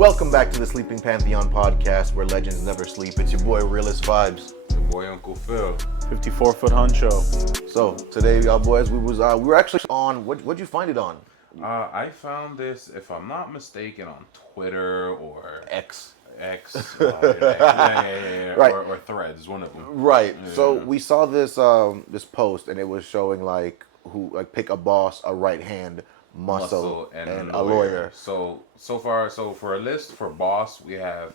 Welcome back to the Sleeping Pantheon podcast, where legends never sleep. It's your boy Realist Vibes. Your boy Uncle Phil. 54-foot Huncho. So today, y'all boys, we were actually on. What'd you find it on? I found this, if I'm not mistaken, on Twitter or X. Yeah. Right. Or Threads, one of them. Right. Yeah. So we saw this this post, and it was showing pick a boss, a right hand, muscle, and a lawyer. So for a list for boss, we have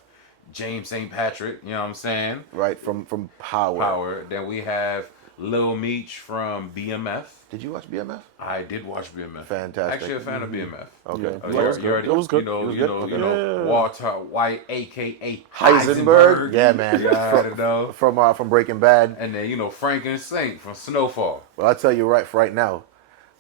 James St. Patrick. You know what I'm saying? Right from Power. Then we have Lil Meech from BMF. Did you watch BMF? I did watch BMF. Fantastic. Actually, a fan of BMF. Okay. Yeah. You already, It was good. You know, Yeah. Walter White, aka Heisenberg. Yeah, man. You gotta know. From Breaking Bad. And then Franklin Saint from Snowfall. Well, I'll tell you right now,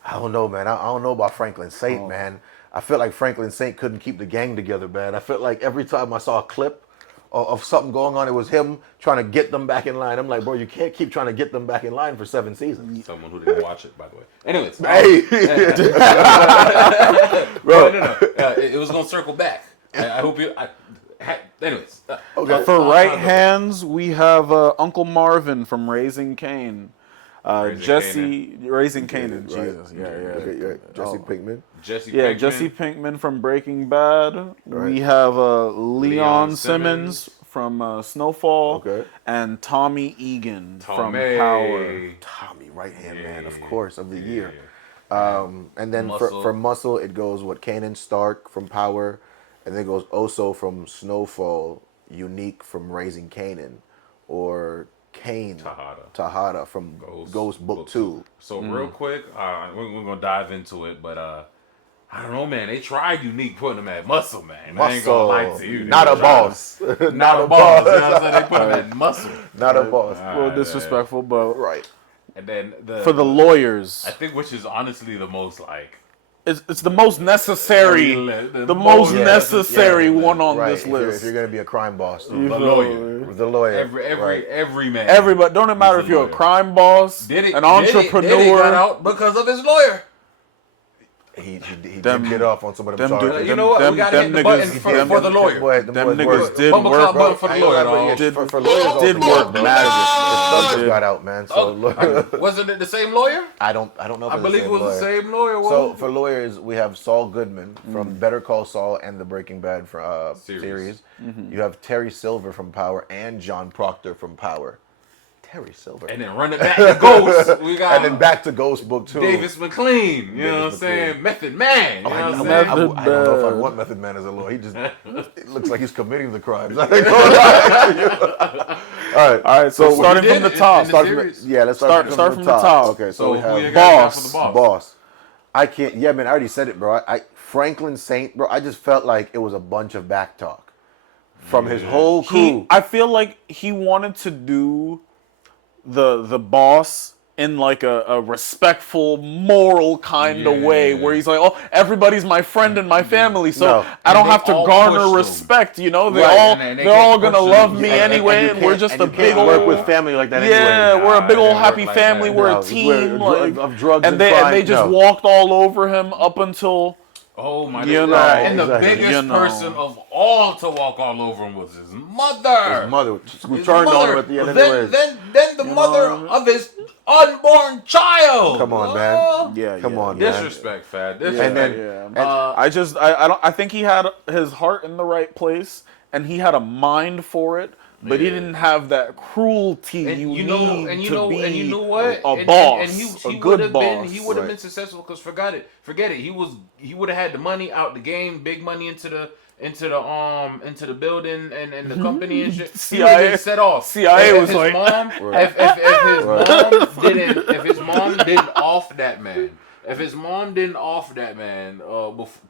I don't know, man. I don't know about Franklin Saint, man. I feel like Franklin Saint couldn't keep the gang together, man. I felt like every time I saw a clip of something going on, it was him trying to get them back in line. I'm like, bro, you can't keep trying to get them back in line for 7 seasons. Someone who didn't watch it, by the way. Anyways. Hey! Bro. No. It was going to circle back. I hope you... anyways. Okay. For right hands, we have Uncle Marvin from Raising Cain. Raising Canaan. Right. Jesus. Yeah. Okay, Jesse Pinkman. Jesse Yeah, Pinkman. Jesse Pinkman from Breaking Bad. Right. We have Leon Simmons from Snowfall. Okay. And Tommy Egan from Tommy. Power. Tommy, right hand man, of course, of the year. Yeah. And then Muscle. for Muscle, it goes Kanan Stark from Power, and then it goes Oso from Snowfall, Unique from Raising Kanan, or Kane Tahada from Ghost Book 2. So real quick, we're going to dive into it, but I don't know, man. They tried Unique putting him at Muscle, man. I ain't going to lie to you. Not a boss. Not a boss. You know what I'm saying? They put him at Muscle. Not a boss. A little disrespectful, but Right. And then for the lawyers, I think which is honestly the most it's the most necessary, the most most necessary one on Right. this If you're list. going to be a crime boss. the lawyer. The lawyer. Every man. Everybody, don't it matter He's if you're a lawyer. crime boss, an entrepreneur. got out because of his lawyer. He did Them- get off on some of them them charges. dudes- You know what? We got to hit the button for the lawyer. Them niggas did Bumble work. clock button for the lawyer, dog. For lawyers did also, work man. magic. His son just got out, man. So Wasn't it the same lawyer? I don't know. If I it's believe it was the lawyer. same lawyer. So for lawyers, we have Saul Goodman from Better Call Saul and the Breaking Bad series. You have Terry Silver from Power and John Proctor from Power. Terry Silver. And then run it back to Ghost. We got And then back to Ghost Book 2. Davis McLean. You know what I'm Davis saying? McLean. Method Man. You know what I'm saying? I don't know if I want Method Man as a lawyer. He just it looks like he's committing the crimes. I ain't gonna lie to you. All right. So starting did from the in top. the Start series. from let's start from the top. Okay, so we who you have got for the boss? Boss. I can't. Yeah, man. I already said it, bro. Franklin Saint, bro. I just felt like it was a bunch of back talk from his whole crew. I feel like he wanted to do the boss in like a respectful, moral kind of way, where he's like, oh, everybody's my friend and my family, so No. I don't And have they to all garner push them. respect. You know, Right. they're all gonna push love them. me And- anyway, and we're just a big old work with family like that anyway. Yeah, we're a big Nah, old they don't happy work like family. that. We're No, a team, we're of drugs and they crime, just no. walked all over him up until. Oh my You God. know, And the exactly. biggest You know. person of all to walk all over him was his mother. His mother who His turned on mother. him at the end then, anyways. then the mother of his unborn child. Come on, man. Oh. Yeah, Come yeah. on, man. Disrespect, Fad. Yeah, Disrespect. And then- I think he had his heart in the right place and he had a mind for it, but he didn't have that cruelty And you you need know, to be what? a And- boss, and he a would good have boss. been, he would have Right. been successful because forget it. He would have had the money out the game, big money into the building and the company and shit. He would have CIA been set off. CIA If was his like- mom, if his mom didn't off that man. If his mom didn't off that man,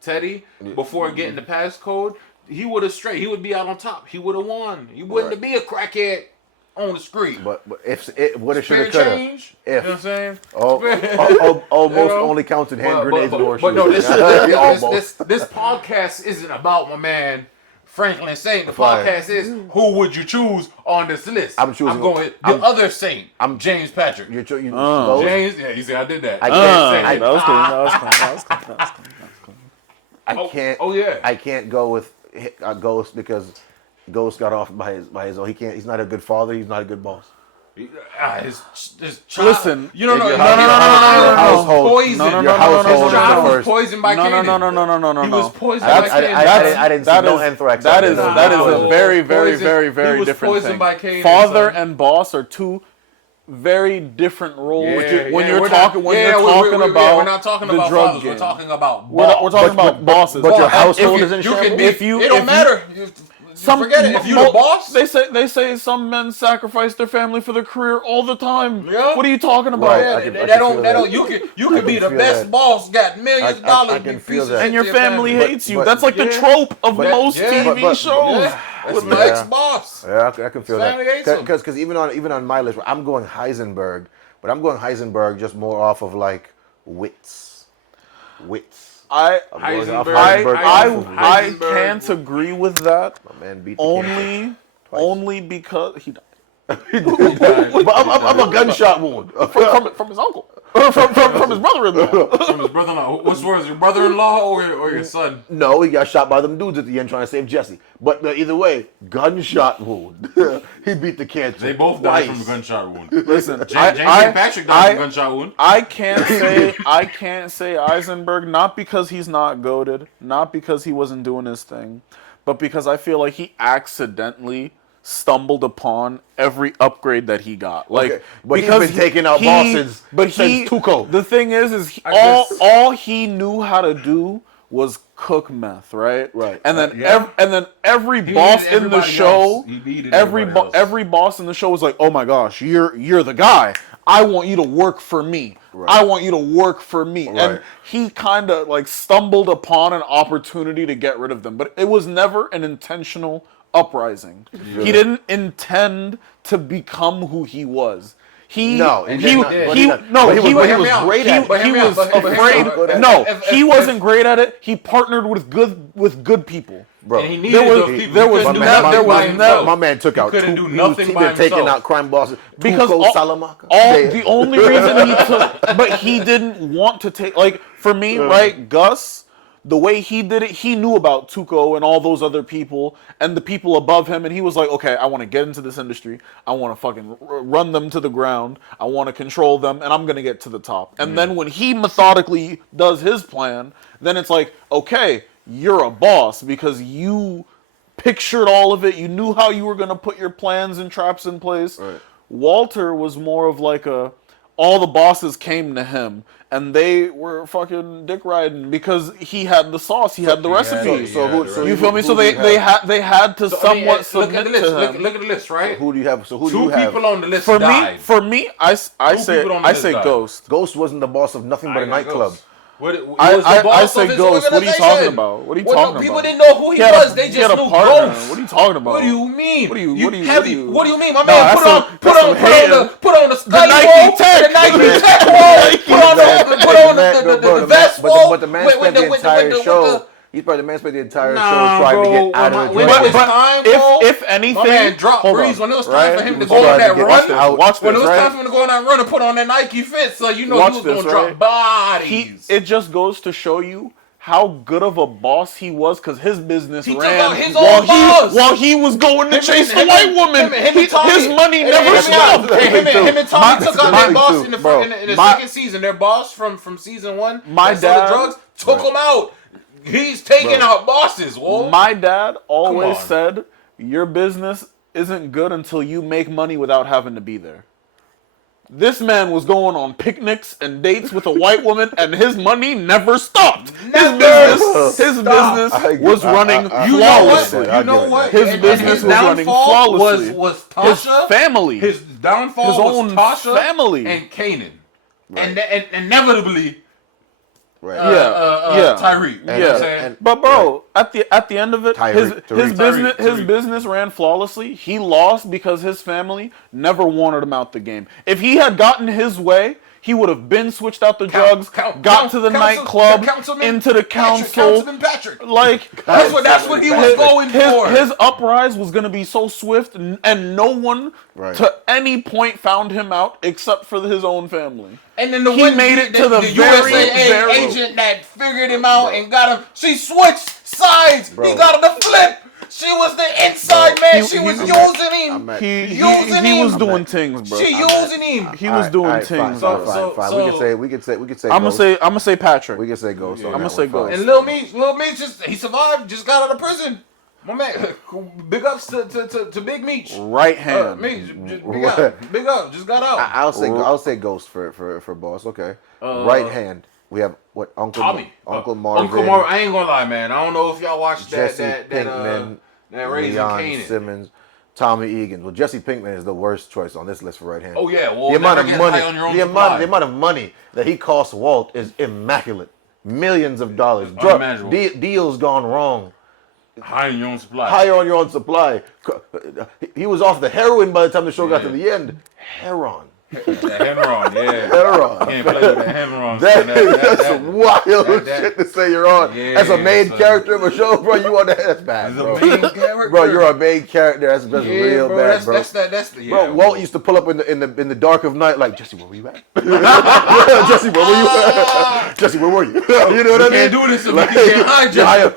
Teddy, before getting the passcode, he would have straight. He would be out on top. He would have won. He wouldn't be a crackhead on the street. But if it would have, should have, Spare could have. change. If. You know what I'm saying? Almost You know? only counted hand grenades and but no, horseshoes. this podcast isn't about my man Franklin Saint. The Fine. podcast is who would you choose on this list? I'm choosing- I'm going the other Saint. I'm- James Patrick. Those- James, yeah, you see, I did that. I can't. that was cool. That was cool. I can't. Oh yeah. I can't go with Ghost because Ghost got off by his own. He can't. He's not a good father. He's not a good boss. His child, Listen, you don't know. your No, household- poison. No, no, Your no, no, household no, is no, the His child was first. poisoned by No, Kanan. no. He was poisoned I by Kanan. I didn't see no anthrax. That out is there. that is a No. very, very, Poison- very, he very was different poisoned thing. by Kanan, Father son. and boss are two very different roles. Yeah, when yeah, you're we're talking, not- when yeah, you're we're- talking we're- about we're not talking the about drug fathers. game. We're talking about We're talking about bosses. but your And household if is in you can shambles. be, If you- it don't if you- matter. Forget it. If you the boss, they say some men sacrifice their family for their career all the time. Yeah. What are you talking about? Right. yeah, I can that feel don't. That that. don't. You can be the feel best that. boss. Got millions of dollars. I can you feel piece of that. shit And your to family family. hates you. but- That's like the yeah. trope of But- most yeah. TV But- shows. Yeah, that's With my that. ex-boss. Yeah, I can feel Family hates him. that. Because even on my list, I'm going Heisenberg, but I'm going Heisenberg just more off of like wits. I I'm going off Heisenberg. I Heisenberg. can't agree with that. My man beat the cancer. Only because he died. But I'm a gunshot wound. from his uncle. from his brother-in-law. From his brother-in-law. What's worse, your brother-in-law or your son? No, he got shot by them dudes at the end trying to save Jesse. But either way, gunshot wound. He beat the cancer. They both died from a twice. gunshot wound. Listen, James and Patrick died from a gunshot wound. I can't say Eisenberg, not because he's not goated, not because he wasn't doing his thing, but because I feel like he accidentally stumbled upon every upgrade that he got. Like, Okay, but he's because been taking out bosses since Tuco. The thing is all he knew how to do was cook meth, right? Right. And then Yeah. every He boss needed in the everybody show, else. He needed everybody else. every boss in the show was like, "Oh my gosh, you're the guy. I want you to work for me. I want you to work for me." And Right. he kind of like stumbled upon an opportunity to get rid of them, but it was never an intentional uprising. He didn't intend to become who he was. He No, he he was did not. But he was great at it. But he hear me was out, but afraid. hear me out. No, If- he if- wasn't great at it. He partnered with good people. Bro, And he needed There was- those people. there He was couldn't do never- nothing there by was himself. never- my man took He out couldn't two. do He nothing by been taking himself. out crime bosses. Because Tuco, all Salamanca. the only reason he took, but he didn't want to take, like, for me, right, Gus, the way he did it, he knew about Tuco and all those other people and the people above him, and he was like, okay, I want to get into this industry, I want to fucking run them to the ground, I want to control them, and I'm going to get to the top. And then when he methodically does his plan, then it's like, okay, you're a boss because you pictured all of it, you knew how you were going to put your plans and traps in place. Right. Walter was more of like all the bosses came to him and they were fucking dick riding because he had the sauce, he had the recipe. You feel me? So they had to somewhat submit look at the list. to him. Look at the list, right? Who do you have? So who do Two you have? people on the list For died. me, I say people on the list died. Ghost. Ghost wasn't the boss of nothing but a I got nightclub. Ghost. What, he I- was the I boss say of his Ghost. What are you talking organization. about? What are you Well, talking People about? didn't know who he was. They He had just a knew partner. Ghost. What are you talking about? What do you mean? What do you- What do you mean? My No, man that's put on some hating. the Scully Nike roll, Tech. the Nike The Tech roll, put on But the vest roll. the man spent the entire show. He's probably the man spent the entire show trying to get out of the When drug. it was time, bro, if anything, my man dropped hold Breeze on, when it was time right? for him He to was go on trying to that get run. out. Watch When it this, was right? time for him to go on that run and put on that Nike fit, so you know Watch he was this, gonna drop right? bodies. It just goes to show you how good of a boss he was because his business He took ran out his own boss. while he was going to chase the white woman. Him and Tommy, His money him never and- stopped. Him and Tommy took out their boss in the Bro, in the my- second season. Their boss from season one, My that sold the dad- drugs, took him out. He's taking out bosses. Whoa. My dad always on. said, your business isn't good until you make money without having to be there. This man was going on picnics and dates with a white woman, and his money never stopped. His business was running You know what? flawlessly. You know what? His And business his was running downfall flawlessly. Was His Tasha. family. His downfall His was own Tasha family. and Kanan. And inevitably Right. Tyreek. You know what I'm saying? But bro, at the end of it, Tariq. his business ran flawlessly. He lost because his family never wanted him out the game. If he had gotten his way, he would have been switched out the drugs, got to the nightclub, into the council. Councilman Patrick. Like That's what he was going for. His uprise was gonna be so swift, and no one to any point found him out except for his own family. And then He made it to the very, USAA very- agent that figured him out and got him. She switched sides. Bro. He got the flip. She was the inside man. She was using him. He Using was him. doing things, bro. She using him. He was doing things. Fine. bro. We could say. I'm Ghost. gonna say Patrick. We can say Ghost. Yeah. on I'ma that say one, fine. Ghost. And Lil Meech just he survived. Just got out of prison. My man, big ups to Big Meech. Right hand. Meech, big up, just got out. I'll say Ghost for Boss. Okay. Right hand. We have what Uncle Tommy, Uncle Marvin. Uncle Marvin. I ain't gonna lie, man. I don't know if y'all watched Jesse that Pinkman, Raising Leon Kanan. Simmons, Tommy Egan. Well, Jesse Pinkman is the worst choice on this list for right hand. Oh yeah, well the amount of never get money, high on your own the supply. amount of money that he costs Walt is immaculate. Millions of dollars. Unimaginable. Deals gone wrong. High on your own supply. Higher on your own supply. He was off the heroin by the time the show got to the end. Heron. The Henron, yeah. Heron. Can't play with the Henron. That's wild shit to say you're on. Yeah, As a main son. character of a show, bro, you on that. That's bad, The bro. main character. Bro, you're a main character. That's yeah, real bro, bad, bro. That's the Bro, yeah. Walt used to pull up in the dark of night like, Jesse, where were you at? Jesse, where were you? Jesse, where were you? You know what I mean? Can't do this if we can't hide you. Yeah,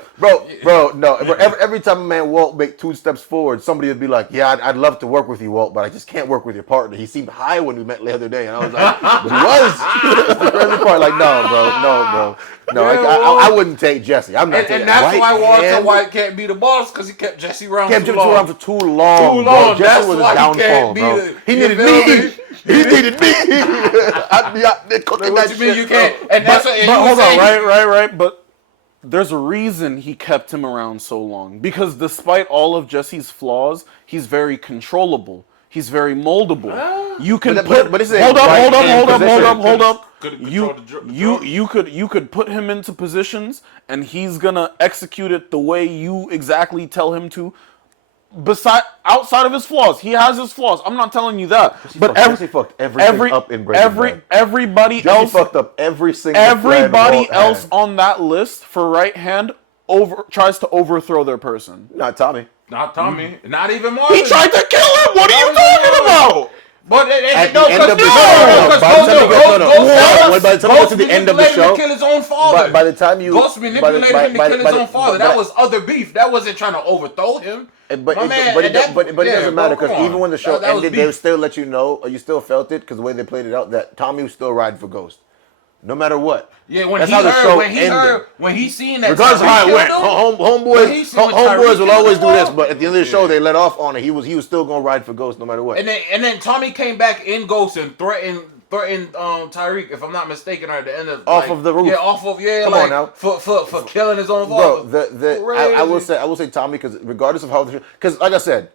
bro, no. Every time a man Walt make 2 steps forward, somebody would be like, "Yeah, I'd love to work with you, Walt, but I just can't work with your partner. He seemed high when we met the other day." And I was like, "But he was." That's the crazy part. Like, no, I wouldn't take Jesse. I'm not. And that's why Walter White can't be the boss because he kept Jesse around kept too Jesse long. around for too long. Too Bro. long. Jesse That's was a why he downfall, can't be bro. the- He you needed feel me. me? He needed me. I'd be out there cooking What that you mean shit, you bro. can't? And that's what. and But he was hold on, saying- right. But there's a reason he kept him around so long. Because despite all of Jesse's flaws, he's very controllable. He's very moldable. You can But this is hold a up. Could've controlled You could put him into positions, and he's gonna execute it the way you exactly tell him to. Outside of his flaws, he has his flaws. I'm not telling you that. Jesse fucked everything up in Breaking Bad. Everybody Jesse else fucked up every single Everybody thread Walt else had. on that list for right hand tries to overthrow their person. Not Tommy. Not Tommy. Not even Marvin. He tried to kill him. What are you Not even talking Marvin. about? But At the end of the show, by the time you get to the end of the show, kill his own father. by the time you Ghost manipulated him to kill his own father. That but- was other beef. That wasn't trying to overthrow him. But My it man, but and it that- but it yeah, doesn't bro, matter come because on. even when the show That was ended, they beef. still let you know, or you still felt it because the way they played it out that Tommy was still riding for Ghost, no matter what. Yeah, when That's he how the show heard, when he seen that. Regardless of how it Tyreek went, killed him, when he homeboys seen when Tyreek will always do killed this, him, but at the end of the show they let off on it. He was still gonna ride for Ghost no matter what. And then Tommy came back in Ghost and threatened Tyreek, if I'm not mistaken, or at the end of Off of the roof. Yeah, off of Come like, on now. for killing his own Bro, father. I will say Tommy because regardless of how because like I said,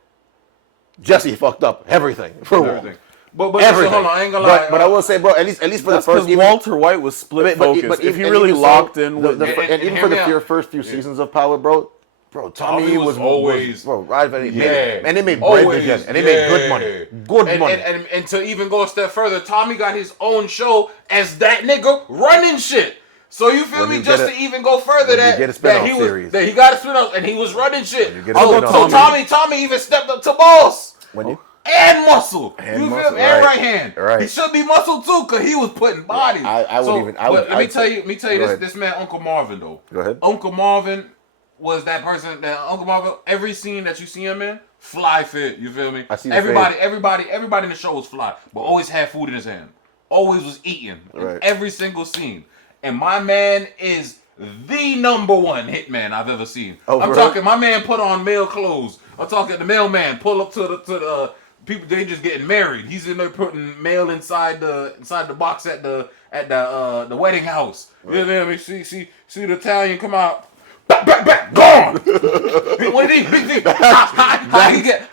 Jesse fucked up everything for Walt. Everything. But Everything. hold on, I ain't gonna lie. But I will say, bro, at least for the That's first because Walter White was split focused. If he and really even so, locked in with and even for the first few seasons of Power, bro, Tommy was always bro, right? And they made bread always, together, and they made good money, good money. And to even go a step further, Tommy got his own show as that nigga running shit. So you feel When me? you Just get to even go further, when you that get a spin-off he was series. that he got a spin off and he was running shit. you get a So spin-off Tommy even stepped up to boss. When you- And muscle. And You feel muscle, me? And right. right hand. Right. He should be muscle too, cause he was putting bodies. I would even- I would- But let me I'd tell say- you Go this ahead. this man, Uncle Marvin though. Go ahead. Uncle Marvin was that person that Uncle Marvin, every scene that you see him in, fly fit. You feel me? I see the everybody in the show was fly, but always had food in his hand. Always was eating in Right. every single scene. And my man is the #1 hitman I've ever seen. Oh, I'm really? talking my man put on male clothes. I'm talking the mailman pull up to the people, they just getting married. He's in there putting mail inside the box at the wedding house. You know what I mean? See the Italian come out. Back, gone. What did he? Big thing. How he get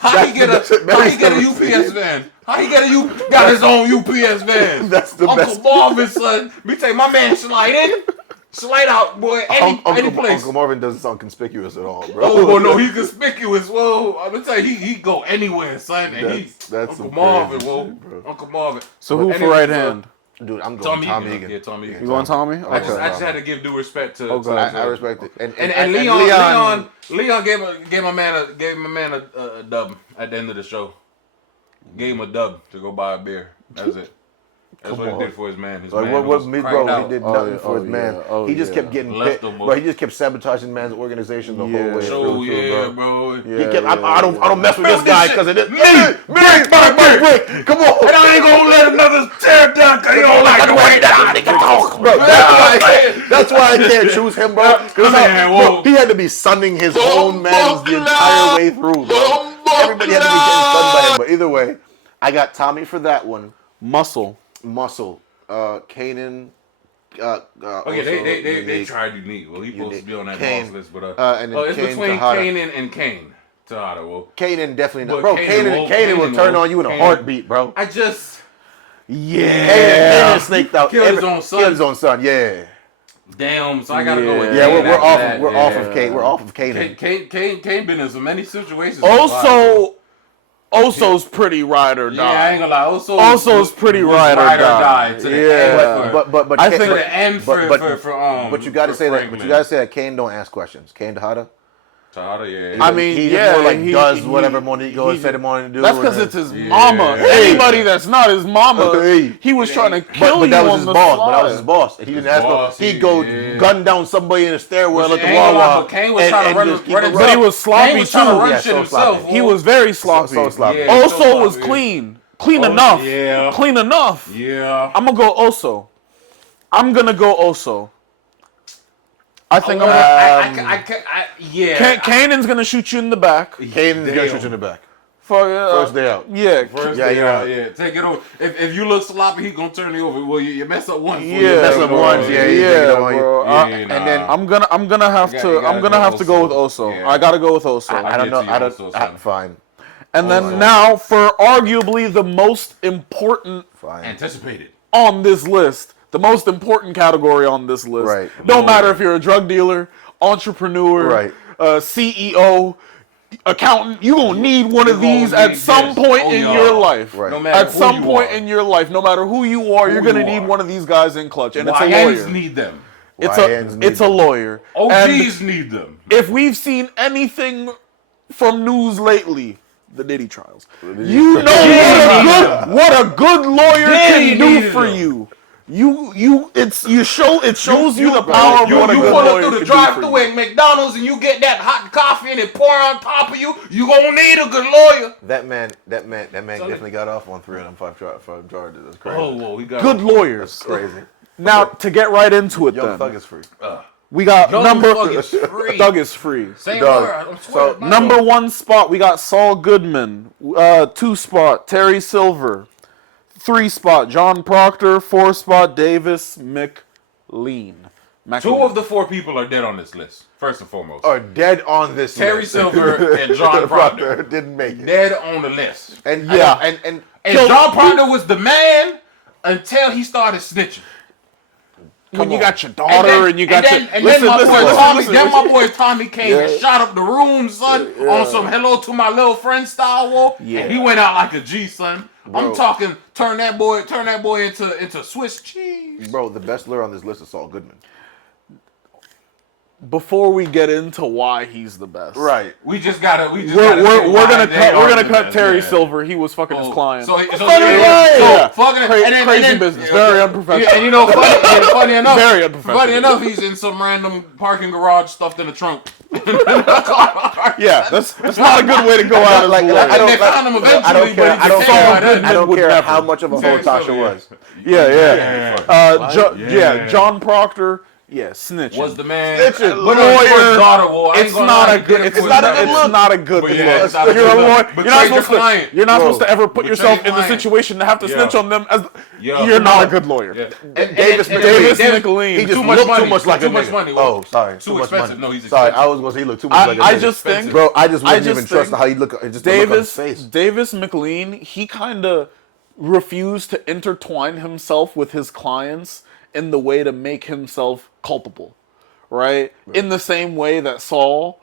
a UPS van? How he got his own UPS van? That's the Uncle best. Marvin, son. Me tell you, my man slide in, slide out, boy. Any place. Uncle Marvin doesn't sound conspicuous at all, bro. Oh, well, no, he conspicuous. Well, I'm gonna tell you, he go anywhere, son. And That's Uncle some Marvin, crazy whoa, shit, bro. Uncle Marvin. So But who for anyway, right hand? Dude, I'm going Tommy Egan. Yeah, Tommy Egan. You going Tommy? I just Okay. had to give due respect to. Okay. I respect it. And Leon gave my man a dub at the end of the show. Gave him a dub to go buy a beer. That was it. That's what he did for his man. His Like man what was bro, cracked out. he did nothing for his man. He just kept getting Left pit, him, bro. He just kept sabotaging man's organization the whole way. So through, yeah, bro. bro. He kept, I don't mess with this Build guy this because of this. shit. Me, brick. Come on. And I ain't gonna let another tear down because you don't like the way that. Bro, that's why I can't choose him, bro. Bro, he had to be sunning his own man the entire way through, bro. Everybody had to be getting stunned by him. But either way, I got Tommy for that one. Muscle. Kanan. Okay, they tried Unique. Well, he's supposed to be on that boss list, but and then it's Kane between Tejada. Kane and Kane. Tejada, well, Kanan definitely not. But Bro, Kanan Kanan will turn will. on you in a Kanan- heartbeat, bro. I just Kanan snaked out. Killed his own son. Killed his own son, yeah. damn. So I gotta go with Yeah, Kane we're after off. that. We're off of Kane. We're off of Kane, Kanan. Kane been in so many situations. Oso's pretty ride or die. Yeah, I ain't gonna lie. Oso's pretty ride or die. To the Yeah. end. But I Kane- think- To the end for But you gotta for say that. But Franklin. you gotta say that Kane don't ask questions. Kane Tejada. Tejada, yeah. I mean, he yeah, more like he- does he- whatever Monique he- said him on to do. That's and because then- it's his mama. Yeah. Anybody that's not his mama, Hey. he was trying to kill But you that was on his the boss. slide. But that was his boss. And he didn't ask no. boss, He'd go yeah. gun down somebody in a stairwell at the Ain't gonna lie, Wawa. but Kane was trying to run just it- keep run it it- But he running. was sloppy Kane was trying to too. run Yeah, shit so himself. sloppy. He was very sloppy. So sloppy. Yeah. Oso was sloppy. clean. Clean Oh, enough. yeah. Clean enough. Yeah. I'm gonna go Oso. I'm gonna go Oso. I think yeah. Kanan's gonna shoot you in the back. Kanan's gonna Damn. shoot you in the back. First day out. Yeah. First Yeah, day you're out, right. yeah. Take it over. If you look sloppy, he gonna turn you over. Well, you mess up once. Yeah, You mess up bro. once, yeah, you take it on you. bro. Yeah, and then I'm gonna have You to gotta go go with Oso. Yeah. I gotta go with Oso. I don't get know. to you I don't. also, son. Fine. And then now for arguably the most important Fine. anticipated. on this list, the most important category on this list. Right. Don't matter if you're a drug dealer, entrepreneur, Right. CEO, accountant. You gonna need one of gonna these at need some this. point Oh, in yeah. your life. Right. No matter At who some you point are. in your life, no matter who you are, you're Who gonna you need are. one of these guys in clutch, and it's a YNs lawyer. need them. It's YNs need a them. lawyer. And OGs need them. if we've seen anything from news lately, the Diddy trials. You know what a good lawyer Diddy can do needed for them. you. It shows you the power of You what a good pull up lawyer through can the do for drive-through you. at McDonald's and you get that hot coffee and it pour on top of you. You gonna need a good lawyer. That man definitely got off on 3 of them 5 charges. That's crazy. whoa, he got Good lawyers. Crazy. Now to get right into it, Young then Thug is free. we got number. Thug is free. Thug is free. Same Dog. word. I'm swearing, So, my Number dog. 1 spot, we got Saul Goodman. 2 spot, Terry Silver. 3 spot, John Proctor. 4 spot, Davis McLean. 2 of the 4 people are dead on this list. First and foremost, Are dead on this Terry list. Silver and John Proctor. didn't make it. Dead on the list. And Yeah. and And John Proctor was the man until he started snitching. When you on. got your daughter and you got your... then my boy Tommy came and Yeah. shot up the room, son, on some hello to my little friend style war. Yeah. And he went out like a G, son. Bro. I'm talking turn that boy into Swiss cheese. bro, the best lawyer on this list is Saul Goodman. Before we get into why he's the best. Right. We just gotta We're gonna cut Terry Yeah. Silver. He was fucking his client. So Fucking crazy business. Very unprofessional. Yeah, and you know, funny enough, Very unprofessional. Funny enough, he's in some random parking garage stuffed in a trunk. Yeah, that's not a good way to go out. Like, as a I lawyer. don't, They found him eventually, I don't care. but he I don't became care. by then. I don't Would care never. how much of a hoe Terry Tasha Silver, was. Yeah. John Proctor. Yeah, snitching. Was the man Snitching. But Lawyer. for his daughter, well, I ain't It's gonna not lie, a good. he It's did it not for a. his It's daughter. not a good But look. yeah, it's not a You're good a look. lawyer. Betrayed You're not your supposed to. client. You're not Bro. supposed to ever put Betrayed yourself your in the client. situation to have to Yeah. snitch on them. As Yeah. you're not a good lawyer. Yeah. Davis Davis McLean. McLean. He just Too much looked money. too much like Too a much nigga. money. Oh, sorry. Too much expensive. money. No, he's sorry. expensive. I was gonna say he looked too much like a I nigga. just think, expensive. Bro, I just wouldn't just even trust think how he look. Just the look on his face. Davis McLean, he kind of refused to intertwine himself with his clients in the way to make himself culpable, right? In the same way that Saul,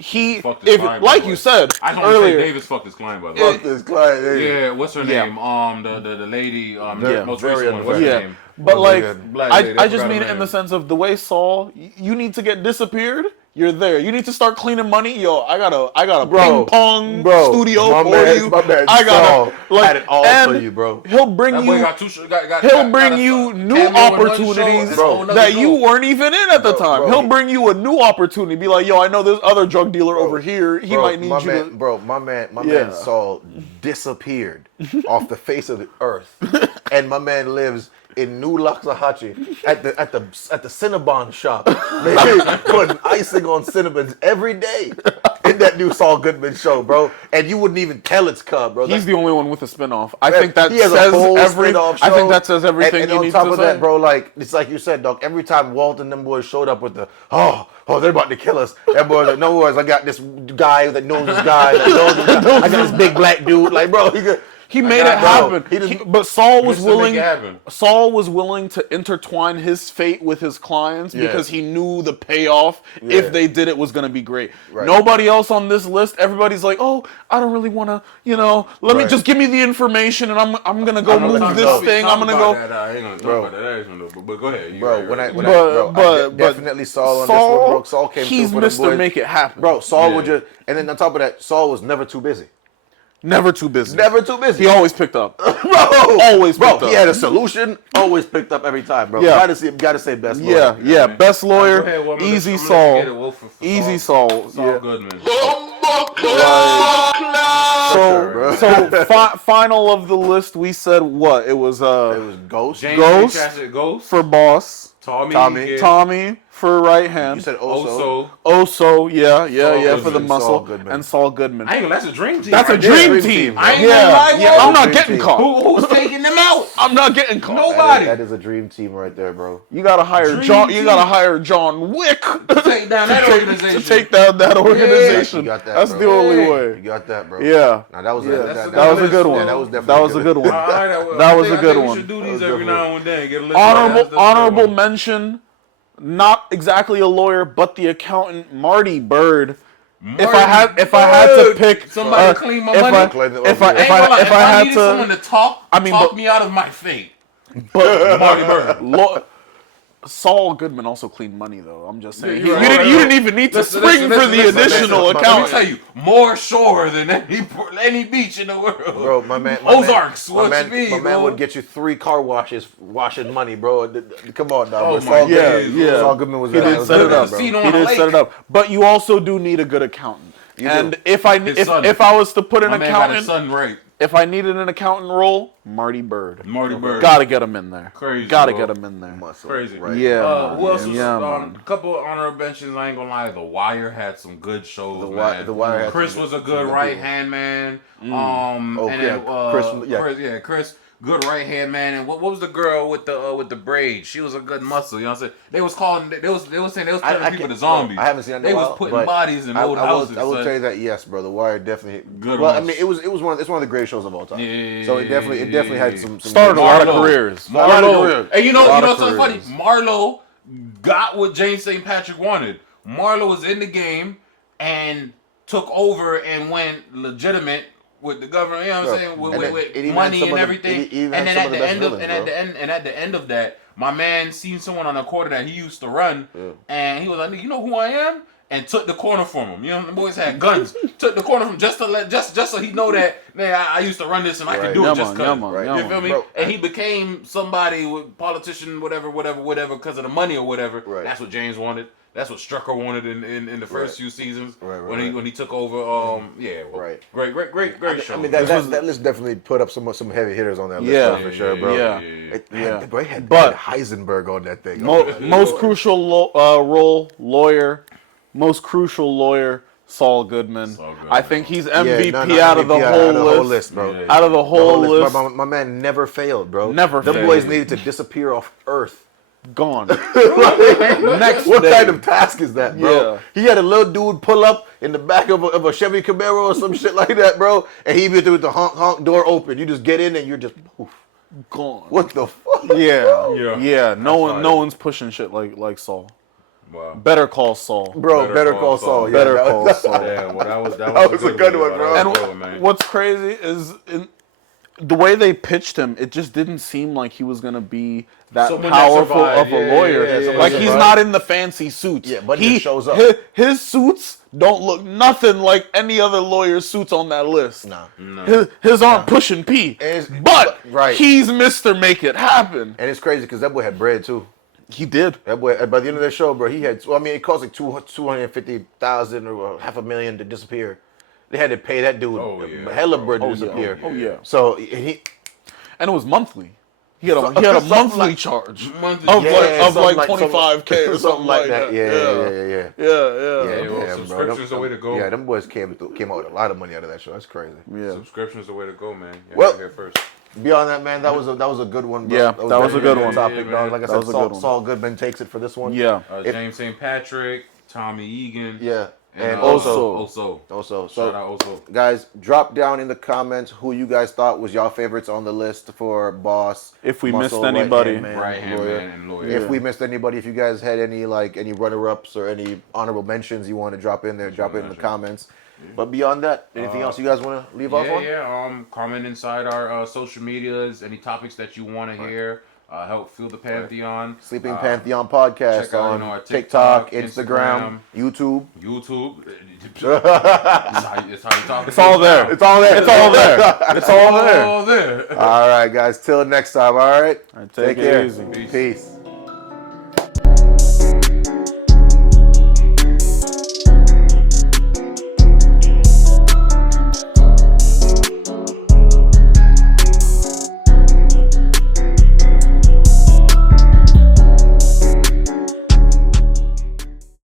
Fucked his client, by like the you way. said I just want to say earlier, Davis fucked his client, by the way. Fuck this client. Hey. Yeah, what's her Yeah. name? The lady, most very recent one. What's her yeah. name? But Oh, like, good. Black lady, I I just forgot mean her it in name. the sense of the way Saul, you need to get disappeared. you're there. You need to start cleaning money. Yo, I got a Bro, ping pong bro, studio my for man- you. my man I got Saul had it all and for you, bro. He'll bring That boy you. got two. He'll bring you new opportunities that you weren't even in at the time. bro, He'll bring you a new opportunity. Be like, yo, I know this other drug dealer over here. He might need you to. Bro, my man Yeah. Saul disappeared off the face of the earth, and my man lives in New Loxahatchee at the Cinnabon shop, putting icing on Cinnabons every day in that new Saul Goodman show, bro. And you wouldn't even tell it's Cub, bro. He's the only one with a spinoff. I think that He has a says whole every. spin-off I show. think that says everything And you on need top to of say. that, bro, like it's like you said, dog. Every time Walt and them boys showed up with the they're about to kill us. That boy like, no worries. I got this guy that knows this guy. That knows this guy. I got this big black dude. Like, bro, He made it bro, happen. he just- But Saul was Just to make willing. it happen. Saul was willing to intertwine his fate with his clients Yeah. because he knew the payoff Yeah. if they did it was going to be great. Right. Nobody else on this list. Everybody's like, oh, I don't really want to. Let me Right. just give me the information and I'm gonna go move let you this know. thing. I'm gonna go. I ain't gonna talk Bro. about that. I ain't gonna but go ahead. Bro, You're when I, right. But definitely Saul on this one, bro. Saul came he's through for the Mr. boys. Make It Happen. Bro, Saul Yeah. would just, and then on top of that, Saul was never too busy. Never too busy. Never too busy. He always picked up. bro, always bro. picked He up. had a solution. Always picked up every time, bro. Yeah. Gotta say best. Yeah, lawyer. yeah. Best lawyer, Go ahead, well, I'm gonna easy let you Saul. get it, Wolf, for Easy Saul. Saul Yeah. Goodman. Sure, So final of the list, we said what? It was It was Ghost. James Ghost. Ghost. for boss, Tommy. Yeah. Tommy for right hand, You said Oso. Also, Oso, yeah, Saul for the Goodman, muscle, Saul Goodman. and Saul Goodman. I ain't gonna. That's a dream team. That's a right dream there. dream team. team. I ain't Yeah, gonna lie, yeah. bro. I'm not Dream getting team. caught. Who's taking them out? I'm not getting caught. Nobody. That is a dream team right there, bro. You gotta hire Dream John. You team. gotta hire John Wick Take down that organization. to take down that organization. You got that, That's bro. the only Yeah. way. You got that, bro. Yeah. Now that was Yeah, that, that was a good Yeah, one. that was That definitely was a good one. That That was a good We one. should do That was these every definitely- now and then. Get a list. That's a good Honorable one. mention, not exactly a lawyer, but the accountant Marty Bird. If I had to pick Somebody clean my if money. I, Claim it if over I, here. if I, if I had needed someone to, to talk, I mean, talk but- me out of my fate. but Marty Bird. Saul Goodman also cleaned money, though. I'm just saying, you're you right. didn't even need to Listen, spring listen, for the listen, additional listen. account. Let me tell you, more shore than any beach in the world. Bro, my man, Ozarks, my what man, you mean, my man bro? would get you 3 car washes washing money, bro. Come on, now. Oh bro. my Saul Yeah, Goodman- yeah. Saul Goodman was He that. did was set it that, up. bro. Casino He on did a set it lake. up, but you also do need a good accountant. And if I His son. if I was to put an My man got his accountant, son right. if I needed an accountant role, Marty Bird. Marty Bird. Gotta get him in there. Crazy, Gotta bro. get him in there. Muscle, Crazy. right? Yeah. Who else was Yeah, man. a couple of honorable mentions? I ain't gonna lie. The Wire had some good shows. Man. The Wire had Chris some was a some good good right people. hand man. Oh, and yeah, then, Chris, Chris, good right hand man. And what was the girl with the braid? She was a good muscle. You know what I'm saying? They was saying they was turning people can't- to zombies. I haven't seen that in a They while, was putting but bodies in old houses. I will son. tell you that yes, bro. The Wire definitely. Good Well, I ones. mean, it's one of the greatest shows of all time. Yeah, So it definitely had some Started a lot of Marlo. careers. Marlo. And you know lot of what's so funny? careers. Marlo got what James St. Patrick wanted. Marlo was in the game and took over and went legitimate with the government. You know what I'm saying? With, And with, then with it even money had some and of the- everything. it even And had then some at of the the end best of at the end of that, my man seen someone on a quarter that he used to run, and he was like, "You know who I am?" And took the corner from him. You know, the boys had guns. Took the corner from him just so he know that, man, I used to run this and I can Right. do Yeah, it just man, cause. yeah, man, Right. yeah, You man. feel me? Bro, And he became somebody, politician, whatever, because of the money or whatever. Right. That's what James wanted. That's what Strucker wanted in the first few seasons Right, when he took over. Yeah, well, Right. Great show. I mean, that list definitely put up some heavy hitters on that list, Yeah. though, for sure, bro. Yeah. Yeah. Bro, he had But- Heisenberg on that thing. Most crucial role, lawyer. Most crucial lawyer, Saul Goodman. Saul Goodman. I think he's Yeah, MVP no, out of the MVP whole list. bro. Yeah, Out of the The whole list, My man never failed, bro. Never Them failed. boys needed to disappear off Earth. gone. Next What day. kind of task is that, bro? Yeah. He had a little dude pull up in the back of a Chevy Camaro or some shit like that, bro. And he be with the honk door open. You just get in and you're just poof. Gone. What the fuck? Yeah. Yeah. No fire. one's pushing shit like Saul. Wow. Better call Saul. Bro, better call Saul. Yeah, Better that call was- Saul. Yeah, well, that was was a good one, bro. That And was good, man. what's crazy is the way they pitched him, it just didn't seem like he was gonna be that Someone that powerful survived. of a Yeah, lawyer. yeah, someone like that he's survived. not in the fancy suits. Yeah, but he he just shows up. His suits don't look nothing like any other lawyer's suits on that list. Nah. His aren't pushing P. But right. he's Mr. Make It Happen. And it's crazy because that boy had bread too. He did. That boy, by the end of the show, bro, he had. Well, I mean, it cost like 250,000 or $500,000 to disappear. They had to pay that dude hella bread to Oh, yeah. disappear. Oh, yeah. So he. And it was monthly. He had a Something monthly like- charge Monthly. of Yeah, like 25K or something like that. Yeah. Yeah. well, bro. subscription's the way to go. Yeah, them boys came out with a lot of money out of that show. That's crazy. Yeah. Subscription's the way to go, man. You Well- heard it here first. Beyond that, man, that was a good one, bro. Yeah, that was a good definitely one. Topic, Yeah, dog. man. Like I That said, was a good one. Saul Goodman takes it for this one. Yeah. James St. Patrick, Tommy Egan. Yeah. And Oso. Also, Shout so out Oso. guys, drop down in the comments who you guys thought was your favorites on the list for Boss. If we Muscle, missed anybody. Right hand Lawyer. man and lawyer. If we missed anybody, if you guys had any runner-ups or any honorable mentions you want to drop in there, drop it in the comments. But beyond that, anything else you guys want to leave off on? Comment inside our social medias. Any topics that you want to hear. Help fuel the Pantheon. Sleeping Pantheon podcast check out, on our TikTok, Instagram, YouTube. YouTube. It's how you talk. It's all there. It's all there. It's all there. It's all there. All there. All right, guys. Till next time. All right. Take it care. easy. Peace.